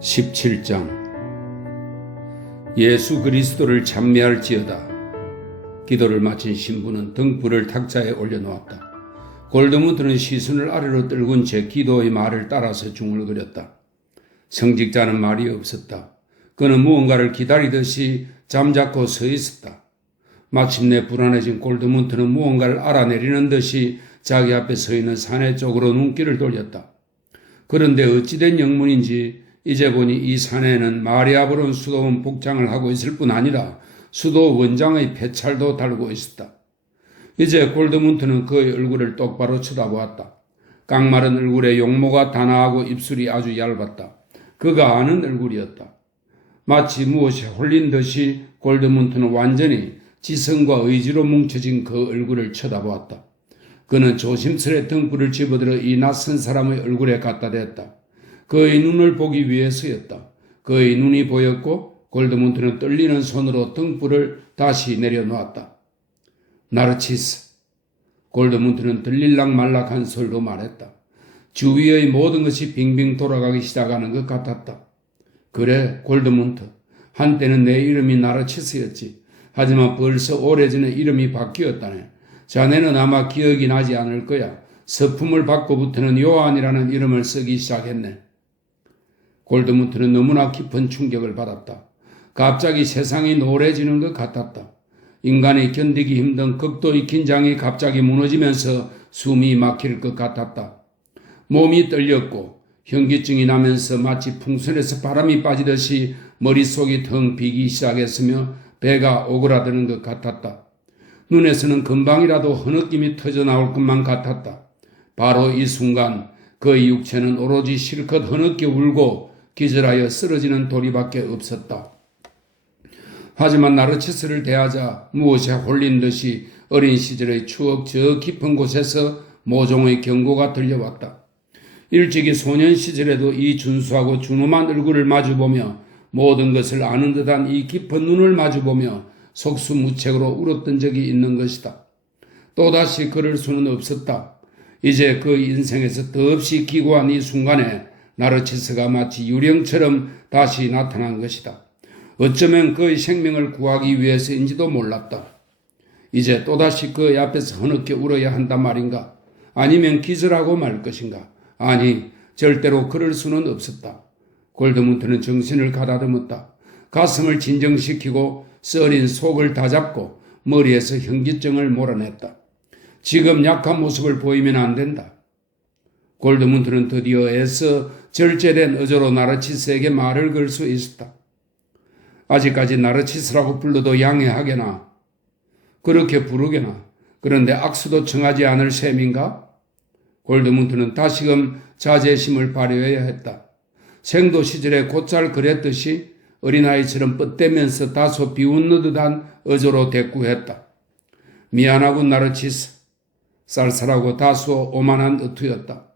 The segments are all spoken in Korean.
17장 예수 그리스도를 찬미할지어다. 기도를 마친 신부는 등불을 탁자에 올려놓았다. 골드문트는 시선을 아래로 떨군 채 기도의 말을 따라서 중얼거렸다. 성직자는 말이 없었다. 그는 무언가를 기다리듯이 잠자코 서 있었다. 마침내 불안해진 골드문트는 무언가를 알아내리는 듯이 자기 앞에 서 있는 사내 쪽으로 눈길을 돌렸다. 그런데 어찌된 영문인지 이제 보니 이 사내는 마리아 부른 수도원 복장을 하고 있을 뿐 아니라 수도 원장의 패찰도 달고 있었다. 이제 골드문트는 그의 얼굴을 똑바로 쳐다보았다. 깡마른 얼굴에 용모가 단아하고 입술이 아주 얇았다. 그가 아는 얼굴이었다. 마치 무엇에 홀린 듯이 골드문트는 완전히 지성과 의지로 뭉쳐진 그 얼굴을 쳐다보았다. 그는 조심스레 등불을 집어들어 이 낯선 사람의 얼굴에 갖다 댔다. 그의 눈을 보기 위해서였다. 그의 눈이 보였고 골드문트는 떨리는 손으로 등불을 다시 내려놓았다. 나르치스. 골드문트는 들릴락 말락한 소리로 말했다. 주위의 모든 것이 빙빙 돌아가기 시작하는 것 같았다. 그래, 골드문트. 한때는 내 이름이 나르치스였지. 하지만 벌써 오래전에 이름이 바뀌었다네. 자네는 아마 기억이 나지 않을 거야. 서품을 받고부터는 요한이라는 이름을 쓰기 시작했네. 골드문트는 너무나 깊은 충격을 받았다. 갑자기 세상이 노래지는 것 같았다. 인간이 견디기 힘든 극도의 긴장이 갑자기 무너지면서 숨이 막힐 것 같았다. 몸이 떨렸고 현기증이 나면서 마치 풍선에서 바람이 빠지듯이 머릿속이 텅 비기 시작했으며 배가 오그라드는 것 같았다. 눈에서는 금방이라도 흐느낌이 터져나올 것만 같았다. 바로 이 순간 그의 육체는 오로지 실컷 흐느껴 울고 기절하여 쓰러지는 돌이밖에 없었다. 하지만 나르치스를 대하자 무엇에 홀린 듯이 어린 시절의 추억 저 깊은 곳에서 모종의 경고가 들려왔다. 일찍이 소년 시절에도 이 준수하고 준엄한 얼굴을 마주보며 모든 것을 아는 듯한 이 깊은 눈을 마주보며 속수무책으로 울었던 적이 있는 것이다. 또다시 그럴 수는 없었다. 이제 그 인생에서 더없이 기구한 이 순간에 나르치스가 마치 유령처럼 다시 나타난 것이다. 어쩌면 그의 생명을 구하기 위해서인지도 몰랐다. 이제 또다시 그의 앞에서 흐느껴 울어야 한단 말인가? 아니면 기절하고 말 것인가? 아니, 절대로 그럴 수는 없었다. 골드문트는 정신을 가다듬었다. 가슴을 진정시키고 썰인 속을 다잡고 머리에서 현기증을 몰아냈다. 지금 약한 모습을 보이면 안 된다. 골드문트는 드디어 애써 절제된 어조로 나르치스에게 말을 걸 수 있었다. 아직까지 나르치스라고 불러도 양해하게나 그렇게 부르게나 그런데 악수도 청하지 않을 셈인가? 골드문트는 다시금 자제심을 발휘해야 했다. 생도 시절에 곧잘 그랬듯이 어린아이처럼 뻗대면서 다소 비웃는 어조로 대꾸했다. 미안하군 나르치스. 쌀쌀하고 다소 오만한 어투였다.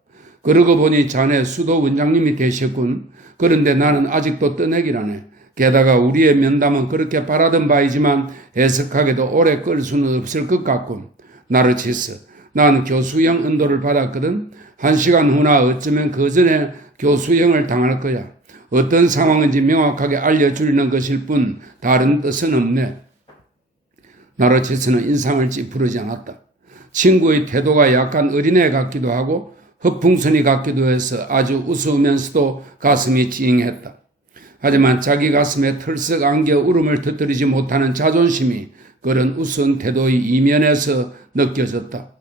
그러고 보니 자네 수도 원장님이 되셨군. 그런데 나는 아직도 떠내기라네. 게다가 우리의 면담은 그렇게 바라던 바이지만 해석하게도 오래 끌 수는 없을 것 같군. 나르치스, 난 교수형 은도를 받았거든. 1시간 후나 어쩌면 그 전에 교수형을 당할 거야. 어떤 상황인지 명확하게 알려주려는 것일 뿐 다른 뜻은 없네. 나르치스는 인상을 찌푸르지 않았다. 친구의 태도가 약간 어린애 같기도 하고 허풍선이 같기도 해서 아주 웃으면서도 가슴이 찡했다. 하지만 자기 가슴에 털썩 안겨 울음을 터뜨리지 못하는 자존심이 그런 우스운 태도의 이면에서 느껴졌다.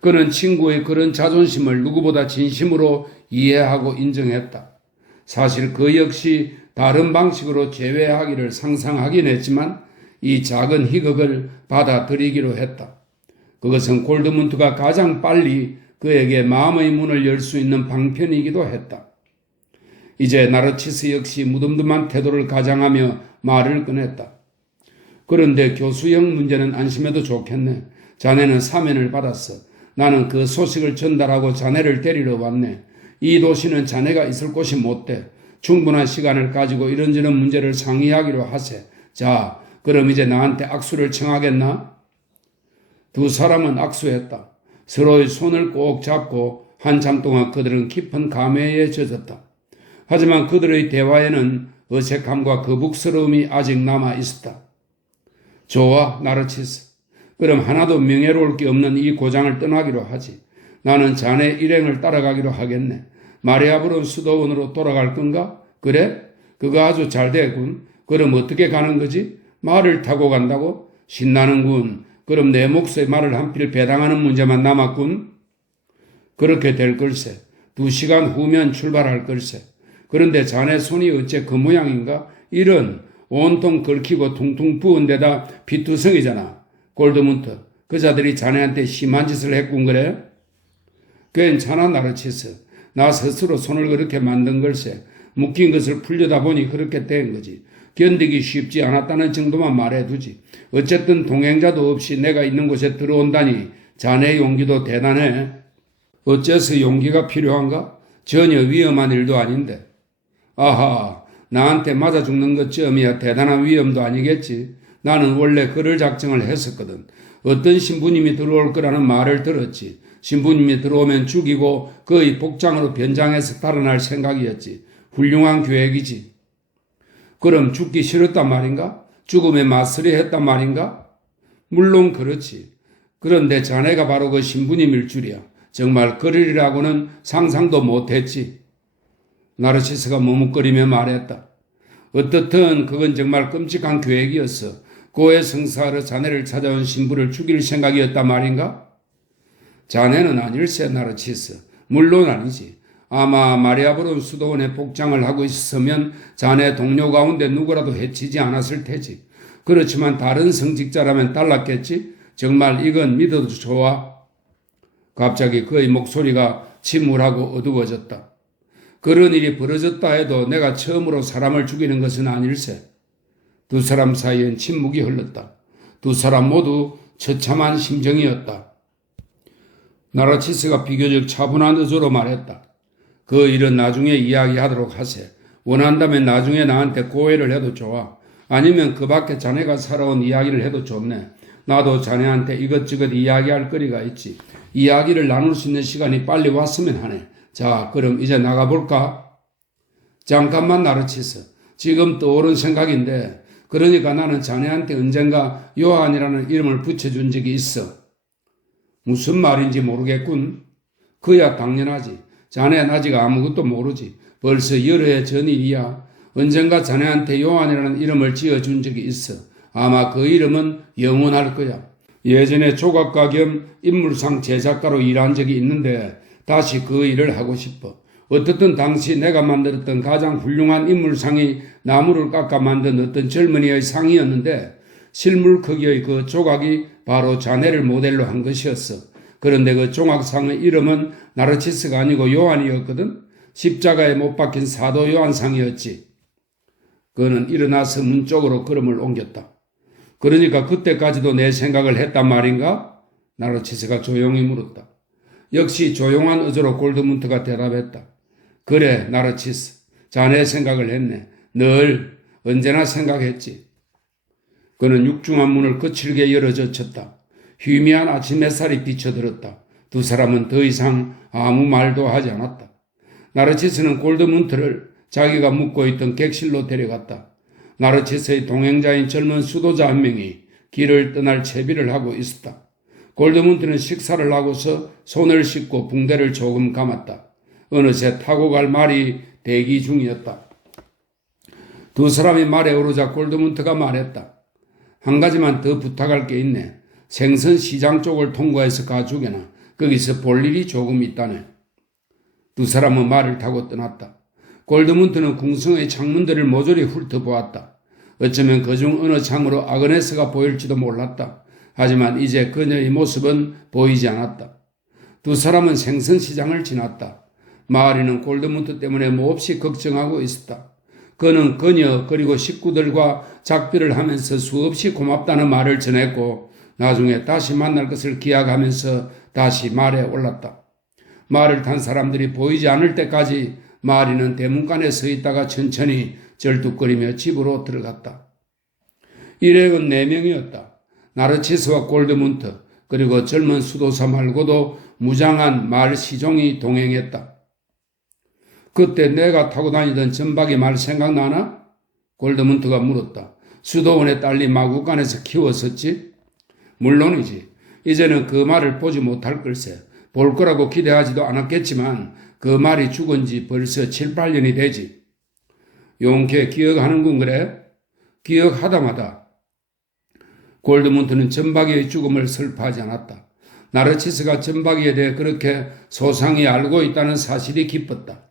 그는 친구의 그런 자존심을 누구보다 진심으로 이해하고 인정했다. 사실 그 역시 다른 방식으로 제외하기를 상상하긴 했지만 이 작은 희극을 받아들이기로 했다. 그것은 골드문트가 가장 빨리 그에게 마음의 문을 열 수 있는 방편이기도 했다. 이제 나르치스 역시 무덤덤한 태도를 가장하며 말을 꺼냈다. 그런데 교수형 문제는 안심해도 좋겠네. 자네는 사면을 받았어. 나는 그 소식을 전달하고 자네를 데리러 왔네. 이 도시는 자네가 있을 곳이 못 돼. 충분한 시간을 가지고 이런저런 문제를 상의하기로 하세. 자, 그럼 이제 나한테 악수를 청하겠나? 두 사람은 악수했다. 서로의 손을 꼭 잡고 한참 동안 그들은 깊은 감회에 젖었다. 하지만 그들의 대화에는 어색함과 거북스러움이 아직 남아 있었다. 좋아, 나르치스. 그럼 하나도 명예로울 게 없는 이 고장을 떠나기로 하지. 나는 자네 일행을 따라가기로 하겠네. 마리아브론 수도원으로 돌아갈 건가? 그래? 그거 아주 잘 되군. 그럼 어떻게 가는 거지? 말을 타고 간다고? 신나는군. 그럼 내 몫의 말을 한 필 배당하는 문제만 남았군. 그렇게 될 걸세. 2시간 후면 출발할 걸세. 그런데 자네 손이 어째 그 모양인가? 이런 온통 긁히고 퉁퉁 부은 데다 피투성이잖아. 골드문트, 그 자들이 자네한테 심한 짓을 했군 그래? 괜찮아 나르치스. 나 스스로 손을 그렇게 만든 걸세. 묶인 것을 풀려다 보니 그렇게 된 거지. 견디기 쉽지 않았다는 정도만 말해두지. 어쨌든 동행자도 없이 내가 있는 곳에 들어온다니 자네 용기도 대단해. 어째서 용기가 필요한가? 전혀 위험한 일도 아닌데. 아하, 나한테 맞아 죽는 것쯤이야 대단한 위험도 아니겠지. 나는 원래 그럴 작정을 했었거든. 어떤 신부님이 들어올 거라는 말을 들었지. 신부님이 들어오면 죽이고 그의 복장으로 변장해서 달아날 생각이었지. 훌륭한 계획이지. 그럼 죽기 싫었단 말인가? 죽음에 맞서려 했단 말인가? 물론 그렇지. 그런데 자네가 바로 그 신부님일 줄이야. 정말 그러리라고는 상상도 못했지. 나르시스가 머뭇거리며 말했다. 어떻든 그건 정말 끔찍한 계획이었어. 고해 성사하러 자네를 찾아온 신부를 죽일 생각이었단 말인가? 자네는 아닐세 나르치스. 물론 아니지. 아마 마리아브론 수도원에 복장을 하고 있었으면 자네 동료 가운데 누구라도 해치지 않았을 테지. 그렇지만 다른 성직자라면 달랐겠지? 정말 이건 믿어도 좋아. 갑자기 그의 목소리가 침울하고 어두워졌다. 그런 일이 벌어졌다 해도 내가 처음으로 사람을 죽이는 것은 아닐세. 두 사람 사이엔 침묵이 흘렀다. 두 사람 모두 처참한 심정이었다. 나르치스가 비교적 차분한 의조로 말했다. 그 일은 나중에 이야기하도록 하세. 원한다면 나중에 나한테 고해를 해도 좋아. 아니면 그 밖에 자네가 살아온 이야기를 해도 좋네. 나도 자네한테 이것저것 이야기할 거리가 있지. 이야기를 나눌 수 있는 시간이 빨리 왔으면 하네. 자, 그럼 이제 나가볼까? 잠깐만 나르치스. 지금 떠오른 생각인데 그러니까 나는 자네한테 언젠가 요한이라는 이름을 붙여준 적이 있어. 무슨 말인지 모르겠군. 그야 당연하지. 자네는 아직 아무것도 모르지. 벌써 여러 해 전 일이야. 언젠가 자네한테 요한이라는 이름을 지어준 적이 있어. 아마 그 이름은 영원할 거야. 예전에 조각가 겸 인물상 제작가로 일한 적이 있는데 다시 그 일을 하고 싶어. 어떻든 당시 내가 만들었던 가장 훌륭한 인물상이 나무를 깎아 만든 어떤 젊은이의 상이었는데 실물 크기의 그 조각이 바로 자네를 모델로 한 것이었어. 그런데 그 조각상의 이름은 나르치스가 아니고 요한이었거든. 십자가에 못 박힌 사도 요한상이었지. 그는 일어나서 문 쪽으로 걸음을 옮겼다. 그러니까 그때까지도 내 생각을 했단 말인가? 나르치스가 조용히 물었다. 역시 조용한 의조로 골드문트가 대답했다. 그래, 나르치스. 자네 생각을 했네. 늘 언제나 생각했지. 그는 육중한 문을 거칠게 열어젖혔다. 희미한 아침 햇살이 비쳐들었다. 두 사람은 더 이상 아무 말도 하지 않았다. 나르치스는 골드문트를 자기가 묵고 있던 객실로 데려갔다. 나르치스의 동행자인 젊은 수도자 한 명이 길을 떠날 채비를 하고 있었다. 골드문트는 식사를 하고서 손을 씻고 붕대를 조금 감았다. 어느새 타고 갈 말이 대기 중이었다. 두 사람이 말에 오르자 골드문트가 말했다. 한 가지만 더 부탁할 게 있네. 생선시장 쪽을 통과해서 가주게나. 거기서 볼 일이 조금 있다네. 두 사람은 말을 타고 떠났다. 골드문트는 궁성의 창문들을 모조리 훑어보았다. 어쩌면 그중 어느 창으로 아그네스가 보일지도 몰랐다. 하지만 이제 그녀의 모습은 보이지 않았다. 두 사람은 생선시장을 지났다. 마을이는 골드문트 때문에 몹시 걱정하고 있었다. 그는 그녀 그리고 식구들과 작별을 하면서 수없이 고맙다는 말을 전했고 나중에 다시 만날 것을 기약하면서 다시 말에 올랐다. 말을 탄 사람들이 보이지 않을 때까지 마리는 대문간에 서 있다가 천천히 절뚝거리며 집으로 들어갔다. 일행은 4명이었다. 나르치스와 골드문트 그리고 젊은 수도사 말고도 무장한 말 시종이 동행했다. 그때 내가 타고 다니던 전박이 말 생각나나? 골드문트가 물었다. 수도원의 딸이 마구간에서 키웠었지? 물론이지. 이제는 그 말을 보지 못할 걸세. 볼 거라고 기대하지도 않았겠지만 그 말이 죽은 지 벌써 7, 8년이 되지. 용케 기억하는군 그래? 기억하다마다 골드문트는 전박이의 죽음을 슬퍼하지 않았다. 나르치스가 전박이에 대해 그렇게 소상히 알고 있다는 사실이 기뻤다.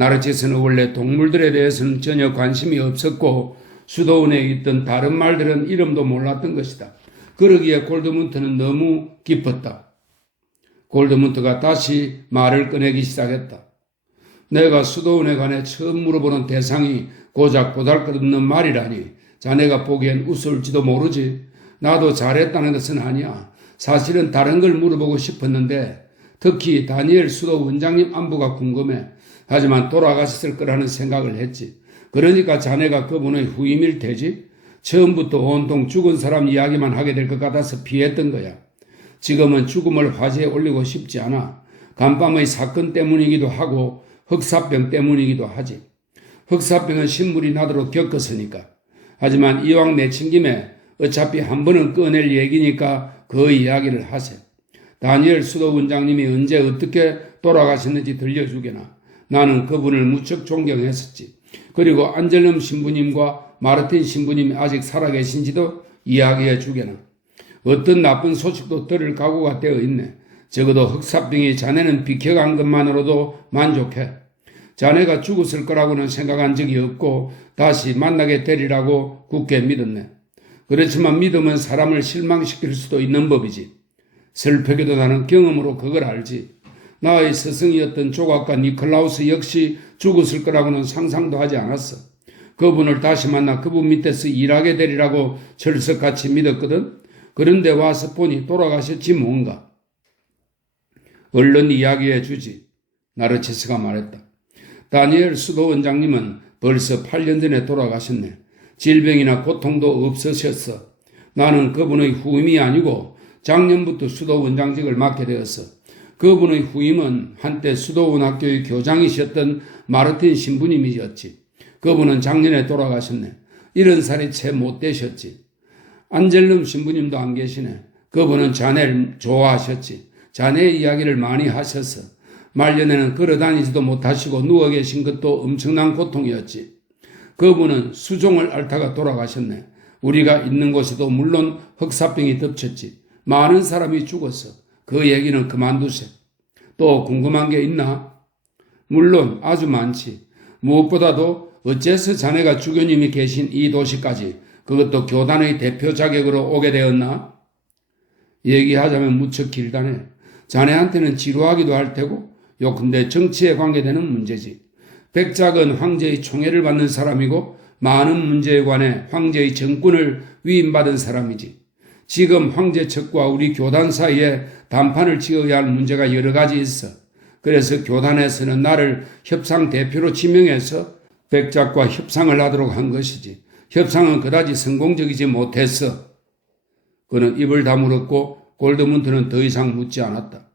나르치스는 원래 동물들에 대해서는 전혀 관심이 없었고 수도원에 있던 다른 말들은 이름도 몰랐던 것이다. 그러기에 골드문트는 너무 기뻤다. 골드문트가 다시 말을 꺼내기 시작했다. 내가 수도원에 관해 처음 물어보는 대상이 고작 보잘것없는 말이라니 자네가 보기엔 웃을지도 모르지. 나도 잘했다는 것은 아니야. 사실은 다른 걸 물어보고 싶었는데 특히 다니엘 수도 원장님 안부가 궁금해. 하지만 돌아가셨을 거라는 생각을 했지. 그러니까 자네가 그분의 후임일 테지. 처음부터 온통 죽은 사람 이야기만 하게 될 것 같아서 피했던 거야. 지금은 죽음을 화제에 올리고 싶지 않아. 간밤의 사건 때문이기도 하고 흑사병 때문이기도 하지. 흑사병은 신물이 나도록 겪었으니까. 하지만 이왕 내친 김에 어차피 한 번은 꺼낼 얘기니까 그 이야기를 하세. 다니엘 수도 원장님이 언제 어떻게 돌아가셨는지 들려주게나. 나는 그분을 무척 존경했었지. 그리고 안젤름 신부님과 마르틴 신부님이 아직 살아계신지도 이야기해 주게나. 어떤 나쁜 소식도 들을 각오가 되어 있네. 적어도 흑사병이 자네는 비켜간 것만으로도 만족해. 자네가 죽었을 거라고는 생각한 적이 없고 다시 만나게 되리라고 굳게 믿었네. 그렇지만 믿음은 사람을 실망시킬 수도 있는 법이지. 슬프게도 나는 경험으로 그걸 알지. 나의 스승이었던 조각가 니콜라우스 역시 죽었을 거라고는 상상도 하지 않았어. 그분을 다시 만나 그분 밑에서 일하게 되리라고 철석같이 믿었거든. 그런데 와서 보니 돌아가셨지 뭔가. 얼른 이야기해 주지. 나르치스가 말했다. 다니엘 수도 원장님은 벌써 8년 전에 돌아가셨네. 질병이나 고통도 없으셨어. 나는 그분의 후임이 아니고 작년부터 수도 원장직을 맡게 되었어. 그분의 후임은 한때 수도원 학교의 교장이셨던 마르틴 신부님이었지. 그분은 작년에 돌아가셨네. 70살이 채 못 되셨지. 안젤름 신부님도 안 계시네. 그분은 자네를 좋아하셨지. 자네의 이야기를 많이 하셨어. 말년에는 걸어다니지도 못하시고 누워 계신 것도 엄청난 고통이었지. 그분은 수종을 앓다가 돌아가셨네. 우리가 있는 곳에도 물론 흑사병이 덮쳤지. 많은 사람이 죽었어. 그 얘기는 그만두세. 또 궁금한 게 있나? 물론 아주 많지. 무엇보다도 어째서 자네가 주교님이 계신 이 도시까지 그것도 교단의 대표 자격으로 오게 되었나? 얘기하자면 무척 길다네. 자네한테는 지루하기도 할 테고 요컨대 정치에 관계되는 문제지. 백작은 황제의 총애를 받는 사람이고 많은 문제에 관해 황제의 정권을 위임받은 사람이지. 지금 황제 측과 우리 교단 사이에 단판을 지어야 할 문제가 여러 가지 있어. 그래서 교단에서는 나를 협상 대표로 지명해서 백작과 협상을 하도록 한 것이지. 협상은 그다지 성공적이지 못했어. 그는 입을 다물었고 골드문트는 더 이상 묻지 않았다.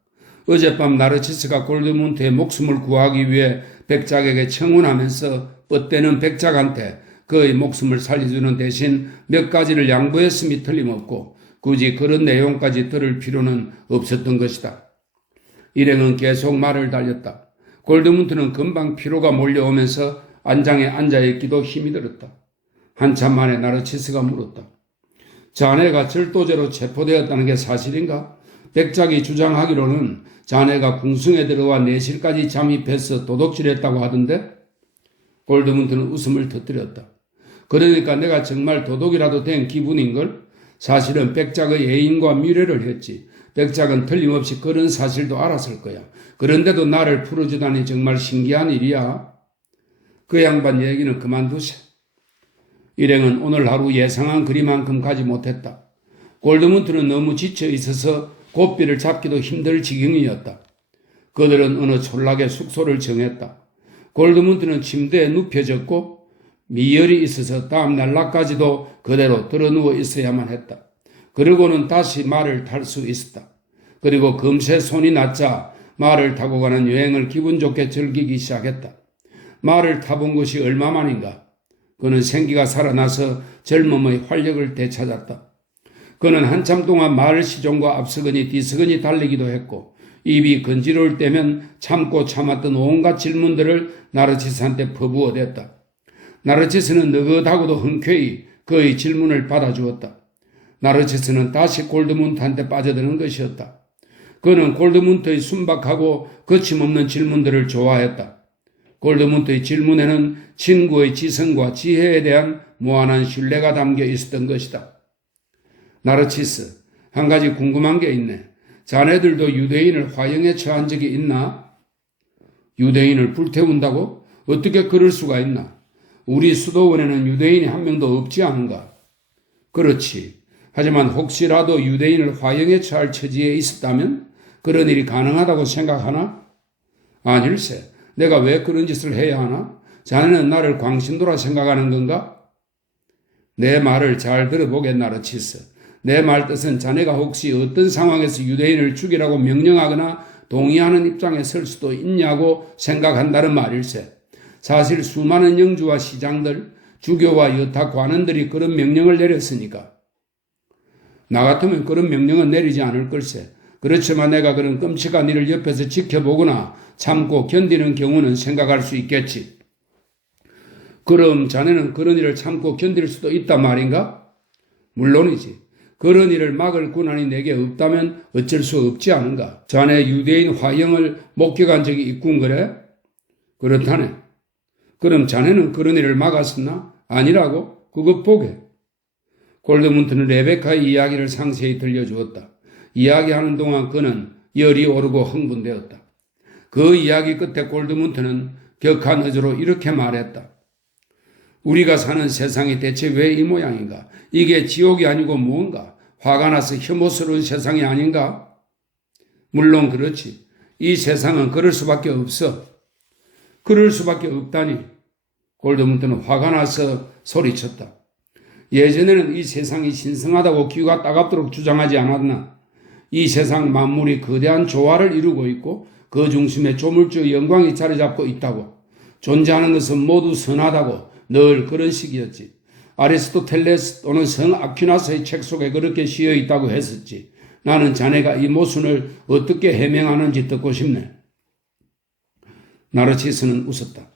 어젯밤 나르치스가 골드문트의 목숨을 구하기 위해 백작에게 청혼하면서 뻗대는 백작한테 그의 목숨을 살려주는 대신 몇 가지를 양보했음이 틀림없고 굳이 그런 내용까지 들을 필요는 없었던 것이다. 일행은 계속 말을 달렸다. 골드문트는 금방 피로가 몰려오면서 안장에 앉아있기도 힘이 들었다. 한참 만에 나르치스가 물었다. 자네가 절도죄로 체포되었다는 게 사실인가? 백작이 주장하기로는 자네가 궁승에 들어와 내실까지 잠입해서 도둑질했다고 하던데? 골드문트는 웃음을 터뜨렸다. 그러니까 내가 정말 도둑이라도 된 기분인걸? 사실은 백작의 애인과 미래를 했지. 백작은 틀림없이 그런 사실도 알았을 거야. 그런데도 나를 풀어주다니 정말 신기한 일이야. 그 양반 얘기는 그만두세. 일행은 오늘 하루 예상한 그리만큼 가지 못했다. 골드문트는 너무 지쳐 있어서 고삐를 잡기도 힘들 지경이었다. 그들은 어느 촌락에 숙소를 정했다. 골드문트는 침대에 눕혀졌고 미열이 있어서 다음날 낮까지도 그대로 드러누워 있어야만 했다. 그러고는 다시 말을 탈 수 있었다. 그리고 금세 손이 났자 말을 타고 가는 여행을 기분 좋게 즐기기 시작했다. 말을 타본 것이 얼마만인가. 그는 생기가 살아나서 젊음의 활력을 되찾았다. 그는 한참 동안 말 시종과 앞서거니 뒤서거니 달리기도 했고 입이 건지러울 때면 참고 참았던 온갖 질문들을 나르치스한테 퍼부어댔다. 나르치스는 느긋하고도 흔쾌히 그의 질문을 받아주었다. 나르치스는 다시 골드문트한테 빠져드는 것이었다. 그는 골드문트의 순박하고 거침없는 질문들을 좋아했다. 골드문트의 질문에는 친구의 지성과 지혜에 대한 무한한 신뢰가 담겨 있었던 것이다. 나르치스, 한 가지 궁금한 게 있네. 자네들도 유대인을 화형에 처한 적이 있나? 유대인을 불태운다고? 어떻게 그럴 수가 있나? 우리 수도원에는 유대인이 한 명도 없지 않은가? 그렇지. 하지만 혹시라도 유대인을 화형에 처할 처지에 있었다면 그런 일이 가능하다고 생각하나? 아닐세. 내가 왜 그런 짓을 해야 하나? 자네는 나를 광신도라 생각하는 건가? 내 말을 잘 들어보게 나르치스. 내 말 뜻은 자네가 혹시 어떤 상황에서 유대인을 죽이라고 명령하거나 동의하는 입장에 설 수도 있냐고 생각한다는 말일세. 사실 수많은 영주와 시장들, 주교와 여타 관원들이 그런 명령을 내렸으니까. 나 같으면 그런 명령은 내리지 않을 걸세. 그렇지만 내가 그런 끔찍한 일을 옆에서 지켜보거나 참고 견디는 경우는 생각할 수 있겠지. 그럼 자네는 그런 일을 참고 견딜 수도 있단 말인가? 물론이지. 그런 일을 막을 권한이 내게 없다면 어쩔 수 없지 않은가? 자네 유대인 화형을 목격한 적이 있군 그래? 그렇다네. 그럼 자네는 그런 일을 막았었나? 아니라고? 그것 보게. 골드문트는 레베카의 이야기를 상세히 들려주었다. 이야기하는 동안 그는 열이 오르고 흥분되었다. 그 이야기 끝에 골드문트는 격한 어조로 이렇게 말했다. 우리가 사는 세상이 대체 왜 이 모양인가? 이게 지옥이 아니고 뭔가? 화가 나서 혐오스러운 세상이 아닌가? 물론 그렇지. 이 세상은 그럴 수밖에 없어. 그럴 수밖에 없다니. 골드문트는 화가 나서 소리쳤다. 예전에는 이 세상이 신성하다고 귀가 따갑도록 주장하지 않았나? 이 세상 만물이 거대한 조화를 이루고 있고 그 중심에 조물주의 영광이 자리 잡고 있다고. 존재하는 것은 모두 선하다고 늘 그런 식이었지. 아리스토텔레스 또는 성 아퀴나스의 책 속에 그렇게 쓰여 있다고 했었지. 나는 자네가 이 모순을 어떻게 해명하는지 듣고 싶네. 나르치스는 웃었다.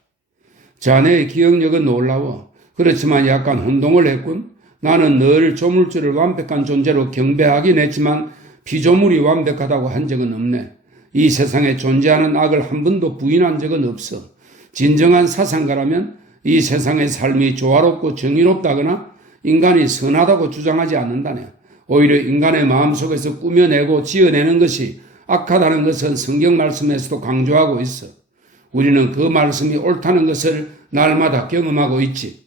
자네의 기억력은 놀라워. 그렇지만 약간 혼동을 했군. 나는 늘 조물주를 완벽한 존재로 경배하긴 했지만 피조물이 완벽하다고 한 적은 없네. 이 세상에 존재하는 악을 한 번도 부인한 적은 없어. 진정한 사상가라면 이 세상의 삶이 조화롭고 정의롭다거나 인간이 선하다고 주장하지 않는다네. 오히려 인간의 마음속에서 꾸며내고 지어내는 것이 악하다는 것은 성경 말씀에서도 강조하고 있어. 우리는 그 말씀이 옳다는 것을 날마다 경험하고 있지.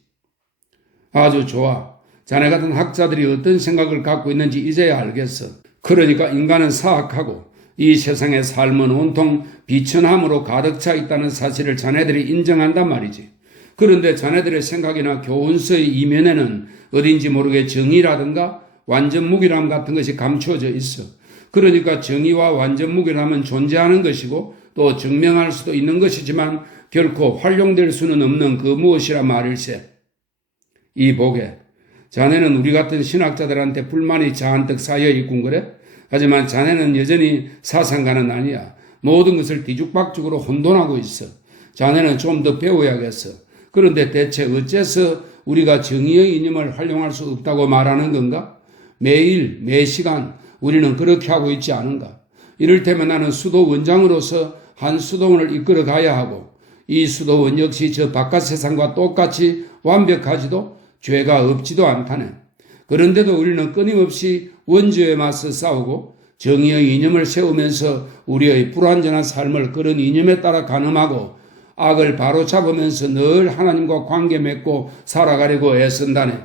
아주 좋아. 자네 같은 학자들이 어떤 생각을 갖고 있는지 이제야 알겠어. 그러니까 인간은 사악하고 이 세상의 삶은 온통 비천함으로 가득 차 있다는 사실을 자네들이 인정한단 말이지. 그런데 자네들의 생각이나 교훈서의 이면에는 어딘지 모르게 정의라든가 완전무결함 같은 것이 감추어져 있어. 그러니까 정의와 완전무결함은 존재하는 것이고 또 증명할 수도 있는 것이지만 결코 활용될 수는 없는 그 무엇이라 말일세. 이 보게. 자네는 우리 같은 신학자들한테 불만이 잔뜩 쌓여 있군 그래? 하지만 자네는 여전히 사상가는 아니야. 모든 것을 뒤죽박죽으로 혼돈하고 있어. 자네는 좀 더 배워야겠어. 그런데 대체 어째서 우리가 정의의 이념을 활용할 수 없다고 말하는 건가? 매일, 매시간 우리는 그렇게 하고 있지 않은가? 이를테면 나는 수도원장으로서 한 수도원을 이끌어 가야 하고 이 수도원 역시 저 바깥 세상과 똑같이 완벽하지도 죄가 없지도 않다네. 그런데도 우리는 끊임없이 원죄에 맞서 싸우고 정의의 이념을 세우면서 우리의 불완전한 삶을 그런 이념에 따라 가늠하고 악을 바로잡으면서 늘 하나님과 관계 맺고 살아가려고 애쓴다네.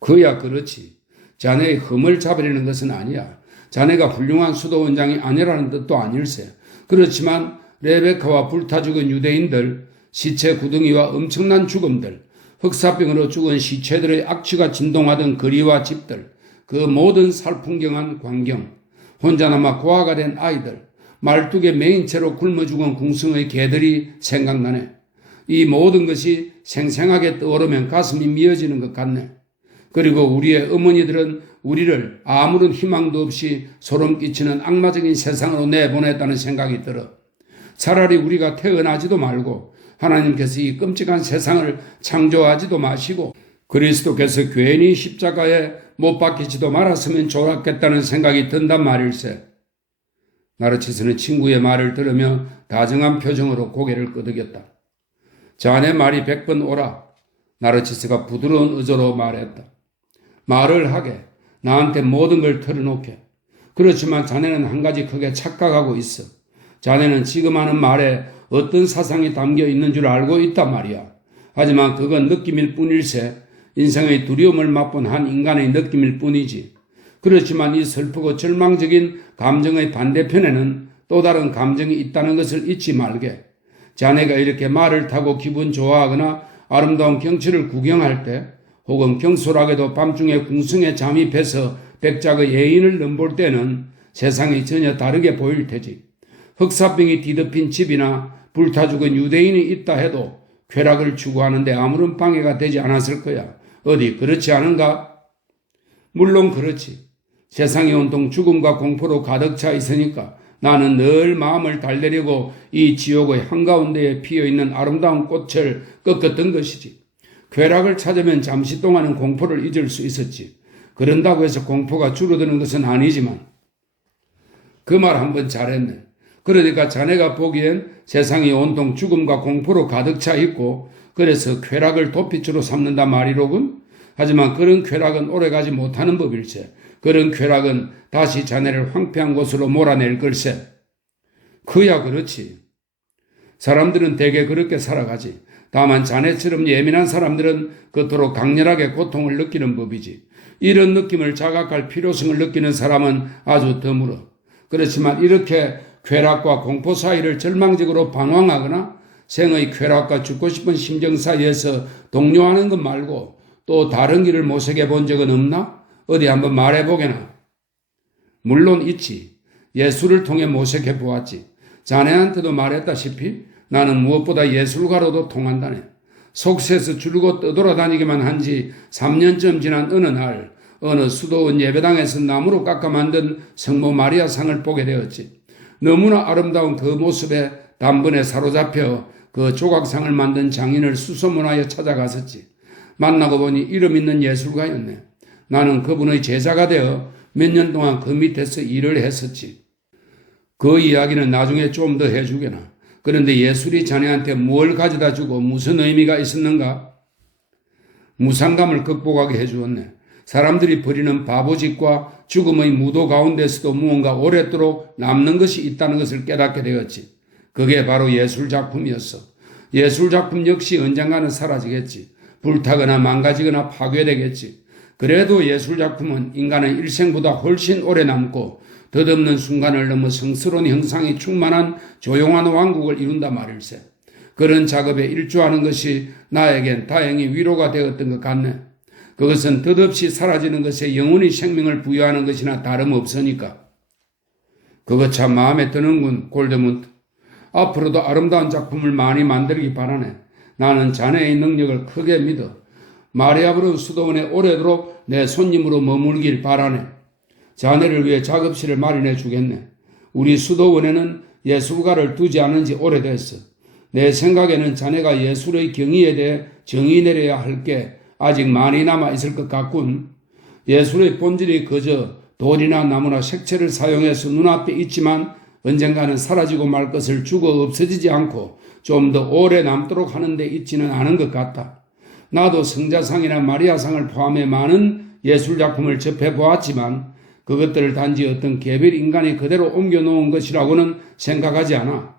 그야 그렇지. 자네의 흠을 잡으려는 것은 아니야. 자네가 훌륭한 수도원장이 아니라는 뜻도 아닐세. 그렇지만 레베카와 불타 죽은 유대인들, 시체 구덩이와 엄청난 죽음들, 흑사병으로 죽은 시체들의 악취가 진동하던 거리와 집들, 그 모든 살풍경한 광경, 혼자 남아 고아가 된 아이들, 말뚝에 메인 채로 굶어 죽은 궁성의 개들이 생각나네. 이 모든 것이 생생하게 떠오르면 가슴이 미어지는 것 같네. 그리고 우리의 어머니들은 우리를 아무런 희망도 없이 소름 끼치는 악마적인 세상으로 내보냈다는 생각이 들어. 차라리 우리가 태어나지도 말고 하나님께서 이 끔찍한 세상을 창조하지도 마시고 그리스도께서 괜히 십자가에 못 박히지도 말았으면 좋았겠다는 생각이 든단 말일세. 나르치스는 친구의 말을 들으며 다정한 표정으로 고개를 끄덕였다. 자네 말이 100번 오라. 나르치스가 부드러운 의조로 말했다. 말을 하게. 나한테 모든 걸 털어놓게. 그렇지만 자네는 한 가지 크게 착각하고 있어. 자네는 지금 하는 말에 어떤 사상이 담겨 있는 줄 알고 있단 말이야. 하지만 그건 느낌일 뿐일세. 인생의 두려움을 맛본 한 인간의 느낌일 뿐이지. 그렇지만 이 슬프고 절망적인 감정의 반대편에는 또 다른 감정이 있다는 것을 잊지 말게. 자네가 이렇게 말을 타고 기분 좋아하거나 아름다운 경치를 구경할 때 혹은 경솔하게도 밤중에 궁성에 잠입해서 백작의 예인을 넘볼 때는 세상이 전혀 다르게 보일 테지. 흑사병이 뒤덮인 집이나 불타 죽은 유대인이 있다 해도 쾌락을 추구하는데 아무런 방해가 되지 않았을 거야. 어디 그렇지 않은가? 물론 그렇지. 세상이 온통 죽음과 공포로 가득 차 있으니까 나는 늘 마음을 달래려고 이 지옥의 한가운데에 피어있는 아름다운 꽃을 꺾었던 것이지. 쾌락을 찾으면 잠시 동안은 공포를 잊을 수 있었지. 그런다고 해서 공포가 줄어드는 것은 아니지만 그 말 한번 잘했네. 그러니까 자네가 보기엔 세상이 온통 죽음과 공포로 가득 차 있고 그래서 쾌락을 도피처로 삼는다 말이로군. 하지만 그런 쾌락은 오래가지 못하는 법일세. 그런 쾌락은 다시 자네를 황폐한 곳으로 몰아낼 걸세. 그야 그렇지. 사람들은 대개 그렇게 살아가지. 다만 자네처럼 예민한 사람들은 그토록 강렬하게 고통을 느끼는 법이지. 이런 느낌을 자각할 필요성을 느끼는 사람은 아주 드물어. 그렇지만 이렇게 쾌락과 공포 사이를 절망적으로 방황하거나 생의 쾌락과 죽고 싶은 심정 사이에서 동요하는 것 말고 또 다른 길을 모색해 본 적은 없나? 어디 한번 말해보게나. 물론 있지. 예술을 통해 모색해 보았지. 자네한테도 말했다시피 나는 무엇보다 예술가로도 통한다네. 속세에서 줄고 떠돌아다니기만 한 지 3년쯤 지난 어느 날 어느 수도원 예배당에서 나무로 깎아 만든 성모 마리아 상을 보게 되었지. 너무나 아름다운 그 모습에 단번에 사로잡혀 그 조각상을 만든 장인을 수소문하여 찾아갔었지. 만나고 보니 이름 있는 예술가였네. 나는 그분의 제자가 되어 몇 년 동안 그 밑에서 일을 했었지. 그 이야기는 나중에 좀 더 해주게나. 그런데 예술이 자네한테 뭘 가져다 주고 무슨 의미가 있었는가? 무상감을 극복하게 해주었네. 사람들이 버리는 바보짓과 죽음의 무도 가운데서도 무언가 오랫도록 남는 것이 있다는 것을 깨닫게 되었지. 그게 바로 예술작품이었어. 예술작품 역시 언젠가는 사라지겠지. 불타거나 망가지거나 파괴되겠지. 그래도 예술작품은 인간의 일생보다 훨씬 오래 남고 덧없는 순간을 넘어 성스러운 형상이 충만한 조용한 왕국을 이룬다 말일세. 그런 작업에 일조하는 것이 나에겐 다행히 위로가 되었던 것 같네. 그것은 덧없이 사라지는 것에 영원히 생명을 부여하는 것이나 다름없으니까. 그거 참 마음에 드는군, 골드문트. 앞으로도 아름다운 작품을 많이 만들기 바라네. 나는 자네의 능력을 크게 믿어. 마리아브른 수도원에 오래도록 내 손님으로 머물길 바라네. 자네를 위해 작업실을 마련해 주겠네. 우리 수도원에는 예술가를 두지 않은 지 오래됐어. 내 생각에는 자네가 예술의 경의에 대해 정의 내려야 할 게 아직 많이 남아 있을 것 같군. 예술의 본질이 그저 돌이나 나무나 색채를 사용해서 눈앞에 있지만 언젠가는 사라지고 말 것을 죽어 없어지지 않고 좀 더 오래 남도록 하는 데 있지는 않은 것 같다. 나도 성자상이나 마리아상을 포함해 많은 예술작품을 접해보았지만 그것들을 단지 어떤 개별 인간이 그대로 옮겨놓은 것이라고는 생각하지 않아.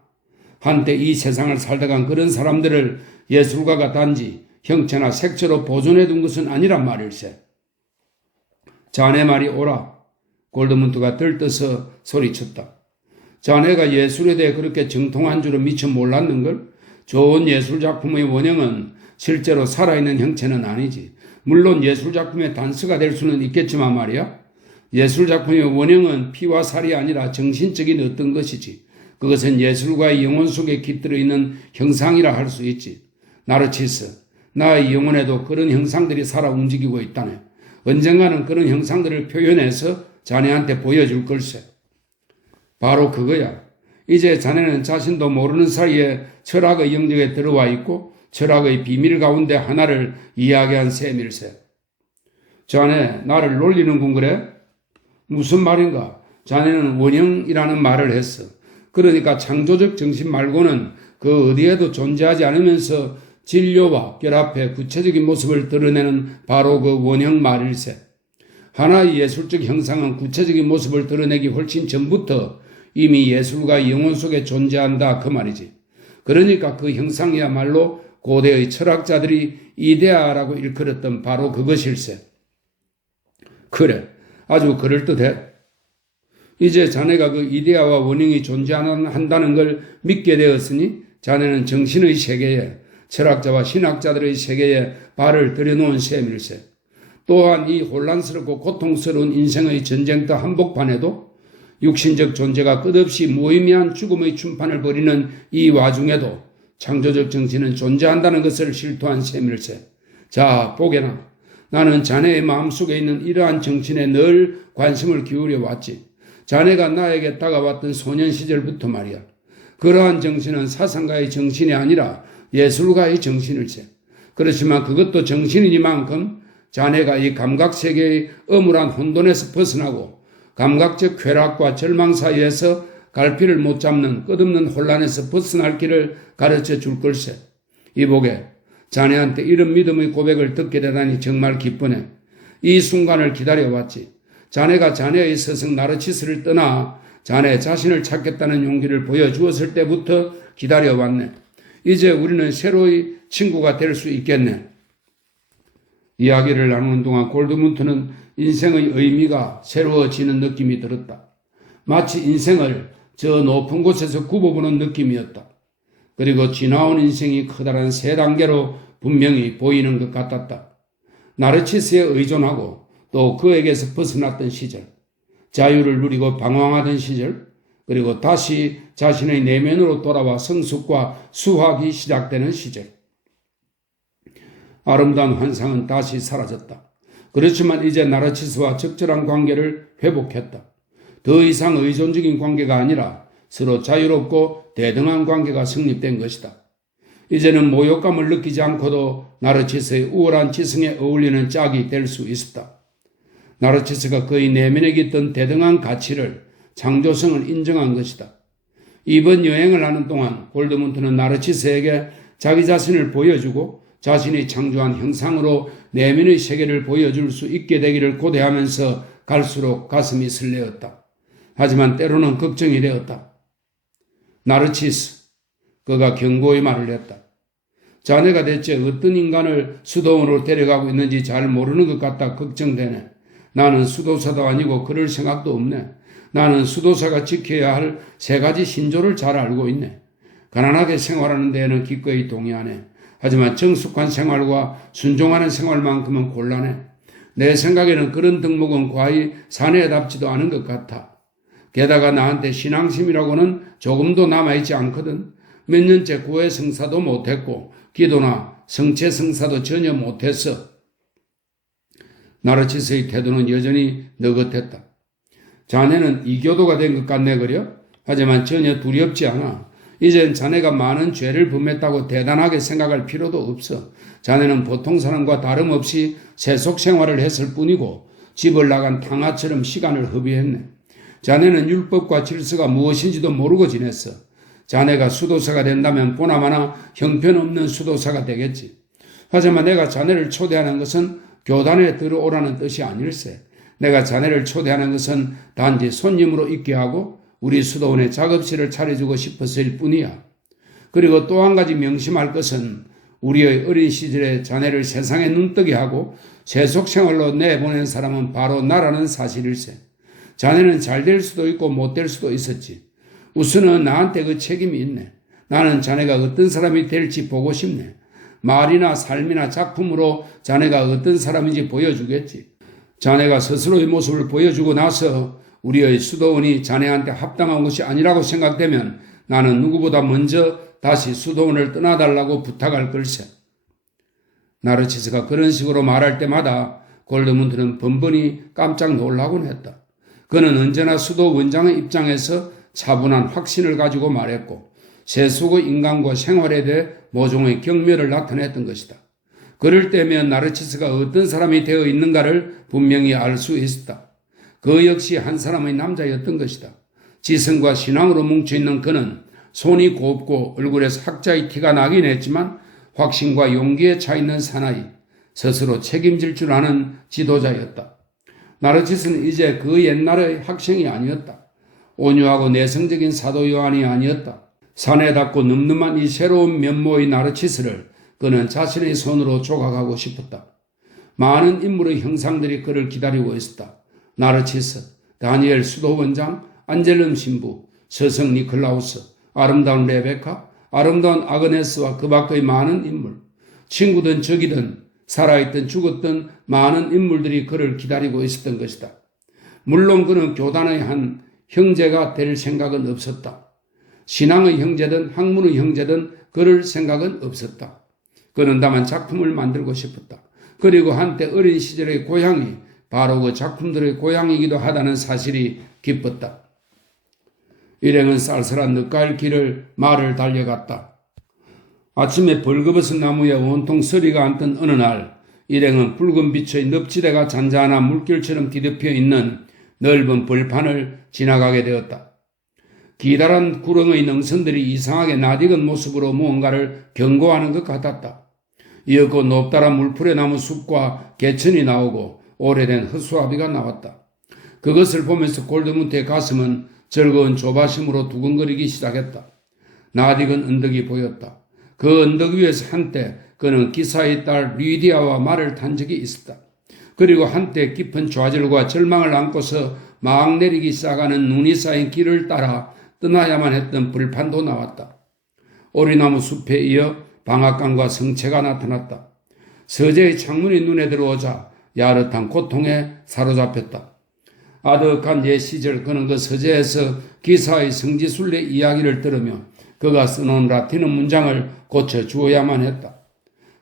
한때 이 세상을 살다간 그런 사람들을 예술가가 단지 형체나 색채로 보존해둔 것은 아니란 말일세. 자네 말이 옳아. 골드문트가 들떠서 소리쳤다. 자네가 예술에 대해 그렇게 정통한 줄은 미처 몰랐는걸? 좋은 예술작품의 원형은 실제로 살아있는 형체는 아니지. 물론 예술작품의 단서가 될 수는 있겠지만 말이야. 예술작품의 원형은 피와 살이 아니라 정신적인 어떤 것이지. 그것은 예술가의 영혼 속에 깃들어 있는 형상이라 할 수 있지. 나르치스, 나의 영혼에도 그런 형상들이 살아 움직이고 있다네. 언젠가는 그런 형상들을 표현해서 자네한테 보여줄 걸세. 바로 그거야. 이제 자네는 자신도 모르는 사이에 철학의 영역에 들어와 있고 철학의 비밀 가운데 하나를 이야기한 셈일세. 자네 나를 놀리는군 그래? 무슨 말인가? 자네는 원형이라는 말을 했어. 그러니까 창조적 정신 말고는 그 어디에도 존재하지 않으면서 진료와 결합해 구체적인 모습을 드러내는 바로 그 원형 말일세. 하나의 예술적 형상은 구체적인 모습을 드러내기 훨씬 전부터 이미 예술가 영혼 속에 존재한다 그 말이지. 그러니까 그 형상이야말로 고대의 철학자들이 이데아라고 일컬었던 바로 그것일세. 그래, 아주 그럴듯해. 이제 자네가 그 이데아와 원형이 존재한다는 걸 믿게 되었으니 자네는 정신의 세계에 철학자와 신학자들의 세계에 발을 들여놓은 셈일세. 또한 이 혼란스럽고 고통스러운 인생의 전쟁터 한복판에도 육신적 존재가 끝없이 무의미한 죽음의 춤판을 벌이는 이 와중에도 창조적 정신은 존재한다는 것을 실토한 셈일세. 자, 보게나. 나는 자네의 마음속에 있는 이러한 정신에 늘 관심을 기울여 왔지. 자네가 나에게 다가왔던 소년 시절부터 말이야. 그러한 정신은 사상가의 정신이 아니라 예술가의 정신일세. 그렇지만 그것도 정신이니만큼 자네가 이 감각세계의 âm 울한 혼돈에서 벗어나고 감각적 쾌락과 절망 사이에서 갈피를 못 잡는 끝없는 혼란에서 벗어날 길을 가르쳐 줄 걸세. 이보게, 자네한테 이런 믿음의 고백을 듣게 되다니 정말 기쁘네. 이 순간을 기다려왔지. 자네가 자네의 스승 나르치스를 떠나 자네 자신을 찾겠다는 용기를 보여주었을 때부터 기다려왔네. 이제 우리는 새로이 친구가 될 수 있겠네. 이야기를 나누는 동안 골드문트는 인생의 의미가 새로워지는 느낌이 들었다. 마치 인생을 저 높은 곳에서 굽어보는 느낌이었다. 그리고 지나온 인생이 커다란 세 단계로 분명히 보이는 것 같았다. 나르치스에 의존하고 또 그에게서 벗어났던 시절, 자유를 누리고 방황하던 시절, 그리고 다시 자신의 내면으로 돌아와 성숙과 수학이 시작되는 시절. 아름다운 환상은 다시 사라졌다. 그렇지만 이제 나르치스와 적절한 관계를 회복했다. 더 이상 의존적인 관계가 아니라 서로 자유롭고 대등한 관계가 성립된 것이다. 이제는 모욕감을 느끼지 않고도 나르치스의 우월한 지성에 어울리는 짝이 될 수 있었다. 나르치스가 그의 내면에 있던 대등한 가치를, 창조성을 인정한 것이다. 이번 여행을 하는 동안 골드문트는 나르치스에게 자기 자신을 보여주고 자신이 창조한 형상으로 내면의 세계를 보여줄 수 있게 되기를 고대하면서 갈수록 가슴이 설레었다. 하지만 때로는 걱정이 되었다. 나르치스, 그가 경고의 말을 했다. 자네가 대체 어떤 인간을 수도원으로 데려가고 있는지 잘 모르는 것 같다 걱정되네. 나는 수도사도 아니고 그럴 생각도 없네. 나는 수도사가 지켜야 할 세 가지 신조를 잘 알고 있네. 가난하게 생활하는 데에는 기꺼이 동의하네. 하지만 정숙한 생활과 순종하는 생활만큼은 곤란해. 내 생각에는 그런 덕목은 과히 사내답지도 않은 것 같아. 게다가 나한테 신앙심이라고는 조금도 남아있지 않거든. 몇 년째 구회 성사도 못했고 기도나 성체 성사도 전혀 못했어. 나르치스의 태도는 여전히 느긋했다. 자네는 이교도가 된 것 같네 그려? 하지만 전혀 두렵지 않아. 이젠 자네가 많은 죄를 범했다고 대단하게 생각할 필요도 없어. 자네는 보통 사람과 다름없이 세속 생활을 했을 뿐이고 집을 나간 탕아처럼 시간을 허비했네. 자네는 율법과 질서가 무엇인지도 모르고 지냈어. 자네가 수도사가 된다면 보나마나 형편없는 수도사가 되겠지. 하지만 내가 자네를 초대하는 것은 교단에 들어오라는 뜻이 아닐세. 내가 자네를 초대하는 것은 단지 손님으로 있게 하고 우리 수도원에 작업실을 차려주고 싶었을 뿐이야. 그리고 또 한 가지 명심할 것은 우리의 어린 시절에 자네를 세상에 눈뜨게 하고 세속 생활로 내보낸 사람은 바로 나라는 사실일세. 자네는 잘 될 수도 있고 못 될 수도 있었지. 우선은 나한테 그 책임이 있네. 나는 자네가 어떤 사람이 될지 보고 싶네. 말이나 삶이나 작품으로 자네가 어떤 사람인지 보여주겠지. 자네가 스스로의 모습을 보여주고 나서 우리의 수도원이 자네한테 합당한 것이 아니라고 생각되면 나는 누구보다 먼저 다시 수도원을 떠나달라고 부탁할 걸세. 나르치스가 그런 식으로 말할 때마다 골드문트는 번번이 깜짝 놀라곤 했다. 그는 언제나 수도 원장의 입장에서 차분한 확신을 가지고 말했고 세속의 인간과 생활에 대해 모종의 경멸을 나타냈던 것이다. 그럴 때면 나르치스가 어떤 사람이 되어 있는가를 분명히 알 수 있었다. 그 역시 한 사람의 남자였던 것이다. 지성과 신앙으로 뭉쳐있는 그는 손이 곱고 얼굴에서 학자의 티가 나긴 했지만 확신과 용기에 차있는 사나이, 스스로 책임질 줄 아는 지도자였다. 나르치스는 이제 그 옛날의 학생이 아니었다. 온유하고 내성적인 사도 요한이 아니었다. 산에닿고 늠름한 이 새로운 면모의 나르치스를 그는 자신의 손으로 조각하고 싶었다. 많은 인물의 형상들이 그를 기다리고 있었다. 나르치스, 다니엘 수도원장, 안젤름 신부, 서성 니콜라우스, 아름다운 레베카, 아름다운 아그네스와 그 밖의 많은 인물, 친구든 적이든 살아있든 죽었든 많은 인물들이 그를 기다리고 있었던 것이다. 물론 그는 교단의 한 형제가 될 생각은 없었다. 신앙의 형제든 학문의 형제든 그럴 생각은 없었다. 그는 다만 작품을 만들고 싶었다. 그리고 한때 어린 시절의 고향이 바로 그 작품들의 고향이기도 하다는 사실이 기뻤다. 일행은 쌀쌀한 늦가을 길을 말을 달려갔다. 아침에 벌거벗은 나무에 온통 서리가 앉던 어느 날 일행은 붉은 빛의 늪지대가 잔잔한 물길처럼 뒤덮여 있는 넓은 벌판을 지나가게 되었다. 기다란 구렁의 능선들이 이상하게 낯익은 모습으로 무언가를 경고하는 것 같았다. 이었고 높다란 물풀의 나무 숲과 개천이 나오고 오래된 허수아비가 나왔다. 그것을 보면서 골드문트의 가슴은 즐거운 조바심으로 두근거리기 시작했다. 낯익은 언덕이 보였다. 그 언덕 위에서 한때 그는 기사의 딸 리디아와 말을 탄 적이 있었다. 그리고 한때 깊은 좌절과 절망을 안고서 막 내리기 시작하는 눈이 쌓인 길을 따라 떠나야만 했던 불판도 나왔다. 오리나무 숲에 이어 방앗간과 성체가 나타났다. 서재의 창문이 눈에 들어오자 야릇한 고통에 사로잡혔다. 아득한 옛 시절 그는 그 서재에서 기사의 성지순례 이야기를 들으며 그가 써놓은 라틴어 문장을 고쳐주어야만 했다.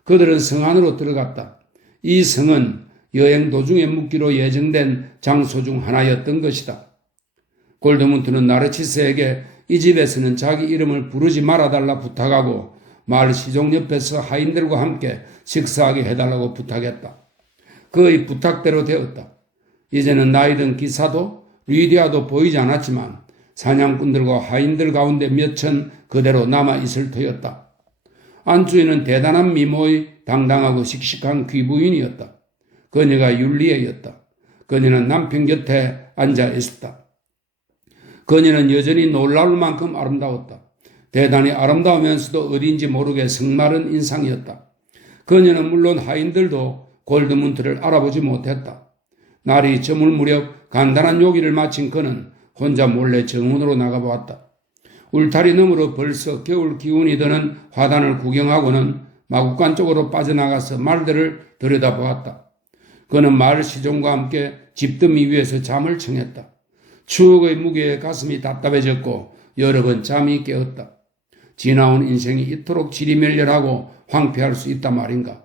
그들은 성 안으로 들어갔다. 이 성은 여행 도중에 묵기로 예정된 장소 중 하나였던 것이다. 골드문트는 나르치스에게 이 집에서는 자기 이름을 부르지 말아달라 부탁하고 마을 시종 옆에서 하인들과 함께 식사하게 해달라고 부탁했다. 그의 부탁대로 되었다. 이제는 나이든 기사도 리디아도 보이지 않았지만 사냥꾼들과 하인들 가운데 몇천 그대로 남아있을 터였다. 안주인은 대단한 미모의 당당하고 씩씩한 귀부인이었다. 그녀가 율리에였다. 그녀는 남편 곁에 앉아 있었다. 그녀는 여전히 놀라울 만큼 아름다웠다. 대단히 아름다우면서도 어딘지 모르게 성마른 인상이었다. 그녀는 물론 하인들도 골드문트를 알아보지 못했다. 날이 저물 무렵 간단한 요기를 마친 그는 혼자 몰래 정원으로 나가보았다. 울타리 너머로 벌써 겨울 기운이 드는 화단을 구경하고는 마구간 쪽으로 빠져나가서 말들을 들여다보았다. 그는 마을 시종과 함께 집더미 위에서 잠을 청했다. 추억의 무게에 가슴이 답답해졌고 여러 번 잠이 깨었다. 지나온 인생이 이토록 지리멸렬하고 황폐할 수 있단 말인가.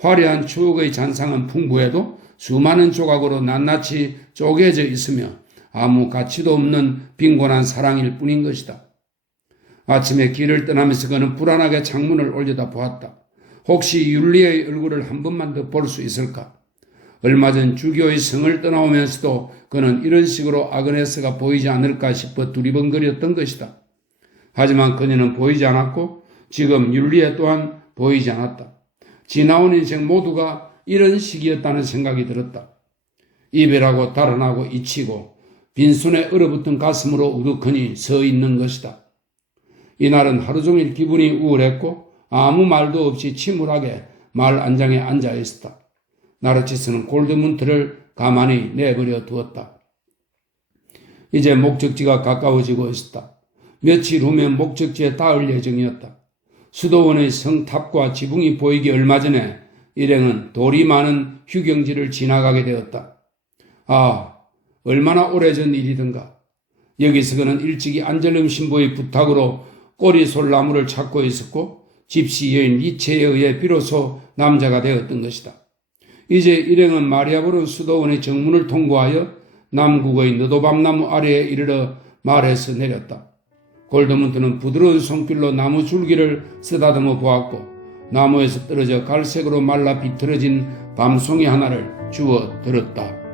화려한 추억의 잔상은 풍부해도 수많은 조각으로 낱낱이 쪼개져 있으며 아무 가치도 없는 빈곤한 사랑일 뿐인 것이다. 아침에 길을 떠나면서 그는 불안하게 창문을 올려다 보았다. 혹시 율리의 얼굴을 한 번만 더 볼 수 있을까? 얼마 전 주교의 성을 떠나오면서도 그는 이런 식으로 아그네스가 보이지 않을까 싶어 두리번거렸던 것이다. 하지만 그녀는 보이지 않았고 지금 율리에 또한 보이지 않았다. 지나온 인생 모두가 이런 시기였다는 생각이 들었다. 이별하고 달아나고 잊히고 빈손에 얼어붙은 가슴으로 우두커니 서 있는 것이다. 이날은 하루 종일 기분이 우울했고 아무 말도 없이 침울하게 말 안장에 앉아 있었다. 나르치스는 골드문트를 가만히 내버려 두었다. 이제 목적지가 가까워지고 있었다. 며칠 후면 목적지에 닿을 예정이었다. 수도원의 성탑과 지붕이 보이기 얼마 전에 일행은 돌이 많은 휴경지를 지나가게 되었다. 아, 얼마나 오래전 일이던가. 여기서 그는 일찍이 안젤름 신부의 부탁으로 꼬리솔 나무를 찾고 있었고 집시 여인 니체에 의해 비로소 남자가 되었던 것이다. 이제 일행은 마리아보른 수도원의 정문을 통과하여 남국의 느도밤나무 아래에 이르러 말에서 내렸다. 골드문트는 부드러운 손길로 나무 줄기를 쓰다듬어 보았고 나무에서 떨어져 갈색으로 말라 비틀어진 밤송이 하나를 주워 들었다.